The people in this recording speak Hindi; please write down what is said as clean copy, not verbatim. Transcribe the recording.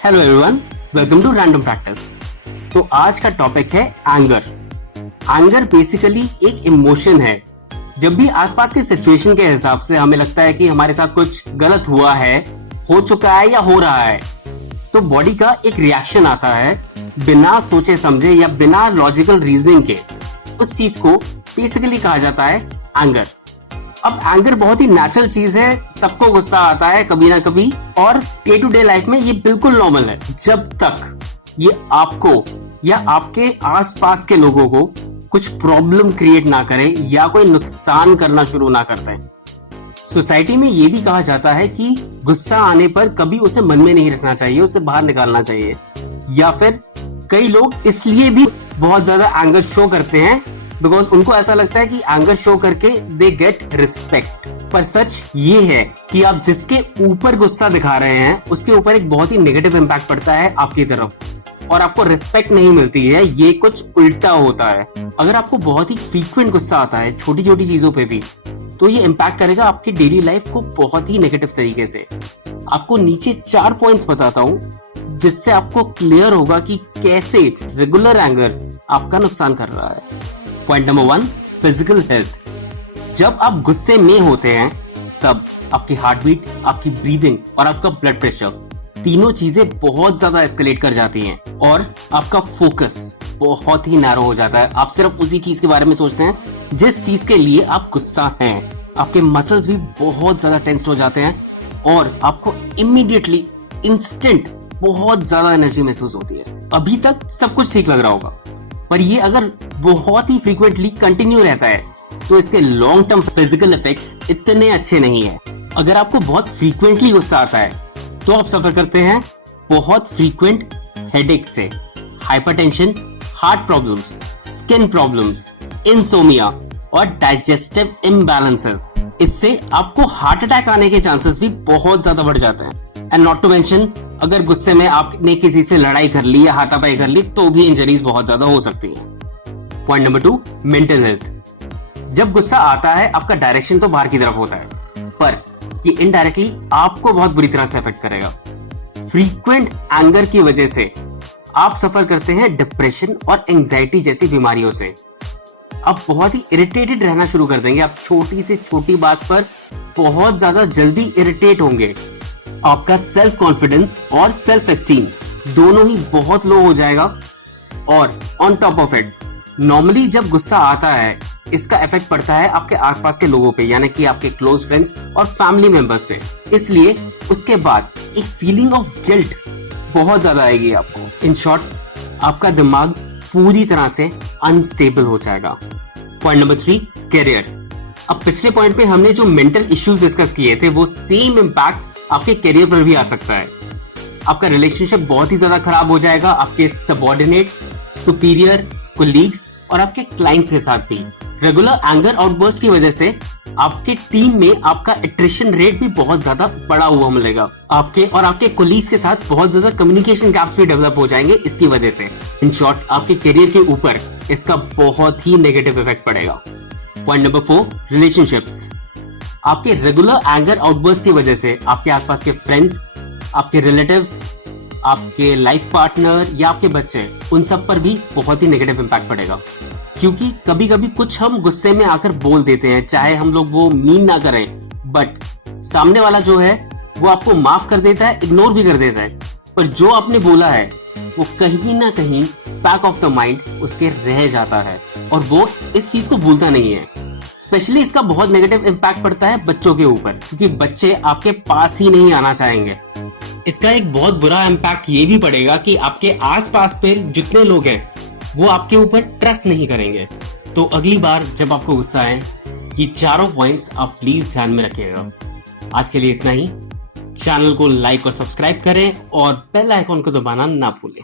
Hello everyone, welcome to random practice. तो आज का टॉपिक है एंगर। एंगर बेसिकली एक इमोशन है। जब भी आसपास की सिचुएशन के हिसाब से हमें लगता है कि हमारे साथ कुछ गलत हुआ है, हो चुका है या हो रहा है, तो बॉडी का एक रिएक्शन आता है बिना सोचे समझे या बिना लॉजिकल रीजनिंग के। उस चीज को बेसिकली कहा जाता है एंगर। अब एंगर बहुत ही नेचुरल चीज है, सबको गुस्सा आता है कभी ना कभी, और डे टू डे लाइफ में ये बिल्कुल नॉर्मल है जब तक ये आपको या आपके आसपास के लोगों को कुछ प्रॉब्लम क्रिएट ना करे या कोई नुकसान करना शुरू ना करते हैं। सोसाइटी में ये भी कहा जाता है कि गुस्सा आने पर कभी उसे मन में नहीं रखना चाहिए, उसे बाहर निकालना चाहिए। या फिर कई लोग इसलिए भी बहुत ज्यादा एंगर शो करते हैं बिकॉज उनको ऐसा लगता है कि एंगर शो करके दे गेट रिस्पेक्ट। पर सच ये है कि आप जिसके ऊपर गुस्सा दिखा रहे हैं उसके ऊपर एक बहुत ही नेगेटिव इम्पैक्ट पड़ता है आपकी तरफ, और आपको रिस्पेक्ट नहीं मिलती है। ये कुछ उल्टा होता है। अगर आपको बहुत ही फ्रीक्वेंट गुस्सा आता है छोटी छोटी चीजों पे भी, तो ये इम्पैक्ट करेगा आपकी डेली लाइफ को बहुत ही नेगेटिव तरीके से। आपको नीचे 4 पॉइंट्स बताता हूँ जिससे आपको क्लियर होगा कि कैसे रेगुलर एंगर आपका नुकसान कर रहा है। Point number 1, physical health. जब आप गुस्से में होते हैं तब आपकी हार्ट बीट, आपकी ब्रीदिंग और आपका ब्लड प्रेशर, तीनों चीजें बहुत ज्यादा एस्केलेट कर जाती हैं और आपका फोकस बहुत ही नैरो हो जाता है। आप सिर्फ उसी चीज के बारे में सोचते हैं जिस चीज के लिए आप गुस्सा हैं। आपके मसल्स भी बहुत ज्यादा टेंस्ड हो जाते हैं और आपको इमीडिएटली इंस्टेंट बहुत ज्यादा एनर्जी महसूस होती है। अभी तक सब कुछ ठीक लग रहा होगा, पर ये अगर बहुत ही फ्रीक्वेंटली कंटिन्यू रहता है तो इसके लॉन्ग टर्म फिजिकल इफेक्ट्स इतने अच्छे नहीं है। अगर आपको बहुत फ्रीक्वेंटली गुस्सा आता है तो आप सफर करते हैं बहुत फ्रीक्वेंट हेडेक से, hypertension, heart problems, skin problems, insomnia और डाइजेस्टिव इम्बैलेंसेस। इससे आपको हार्ट अटैक आने के चांसेस भी बहुत ज्यादा बढ़ जाते हैं। एंड नॉट टू मेंशन, अगर गुस्से में आपने किसी से लड़ाई कर ली या हाथापाई कर ली तो भी इंजरीज बहुत ज्यादा हो सकती है। Point number 2, mental health. जब गुस्सा आता है आपका डायरेक्शन तो बाहर की तरफ होता है, पर ये इनडायरेक्टली आपको बहुत बुरी तरह से अफेक्ट करेगा। फ्रीक्वेंट एंगर की वजह से आप सफर करते हैं डिप्रेशन और एंजाइटी जैसी बीमारियों से। आप बहुत ही इरिटेटेड रहना शुरू कर देंगे। आप छोटी से छोटी बात पर बहुत ज्यादा जल्दी इरिटेट होंगे। आपका सेल्फ कॉन्फिडेंस और सेल्फ एस्टीम दोनों ही बहुत लो हो जाएगा। और on top of it, normally जब गुस्सा आता है इसका इफेक्ट पड़ता है आपके आसपास के लोगों पे, यानी कि आपके क्लोज फ्रेंड्स और फैमिली मेंबर्स पे। इसलिए उसके बाद एक फीलिंग ऑफ गिल्ट बहुत ज्यादा आएगी आपको। इन शॉर्ट, आपका दिमाग पूरी तरह से अनस्टेबल हो जाएगा। Point number 3, career. अब पिछले पॉइंट पे हमने जो मेंटल इश्यूज डिस्कस किए थे वो सेम इम्पैक्ट आपके करियर पर भी आ सकता है। आपका रिलेशनशिप बहुत ही ज्यादा खराब हो जाएगा आपके सबऑर्डिनेट, सुपीरियर, कोलीग्स और आपके क्लाइंट्स के साथ भी। रेगुलर एंगर आउटबर्स्ट की वजह से आपके टीम में आपका एट्रिशन रेट भी बहुत ज्यादा बढ़ा हुआ मिलेगा। आपके और आपके कोलीग्स के साथ बहुत ज्यादा कम्युनिकेशन गैप्स भी डेवलप हो जाएंगे इसकी वजह से। इन शॉर्ट, आपके करियर के ऊपर इसका बहुत ही नेगेटिव इफेक्ट पड़ेगा। Point number 4, relationships. आपके रेगुलर एंगर आउटबर्स्ट की वजह से आपके आसपास के फ्रेंड्स, आपके रिलेटिव्स, आपके लाइफ पार्टनर या आपके बच्चे, उन सब पर भी बहुत ही नेगेटिव इम्पैक्ट पड़ेगा। क्योंकि कभी कभी कुछ हम गुस्से में आकर बोल देते हैं, चाहे हम लोग वो मीन ना करें, बट सामने वाला जो है वो आपको माफ कर देता है, इग्नोर भी कर देता है, पर जो आपने बोला है वो कहीं ना कहीं बैक ऑफ द माइंड उसके रह जाता है और वो इस चीज को भूलता नहीं है। स्पेशली इसका बहुत नेगेटिव इम्पैक्ट पड़ता है बच्चों के ऊपर, क्योंकि बच्चे आपके पास ही नहीं आना चाहेंगे। इसका एक बहुत बुरा इम्पैक्ट ये भी पड़ेगा कि आपके आसपास पे जितने लोग हैं वो आपके ऊपर ट्रस्ट नहीं करेंगे। तो अगली बार जब आपको गुस्सा आए, ये चारों पॉइंट्स आप प्लीज ध्यान में रखिएगा। आज के लिए इतना ही। चैनल को लाइक और सब्सक्राइब करें और बेल आइकॉन को दबाना ना भूलें।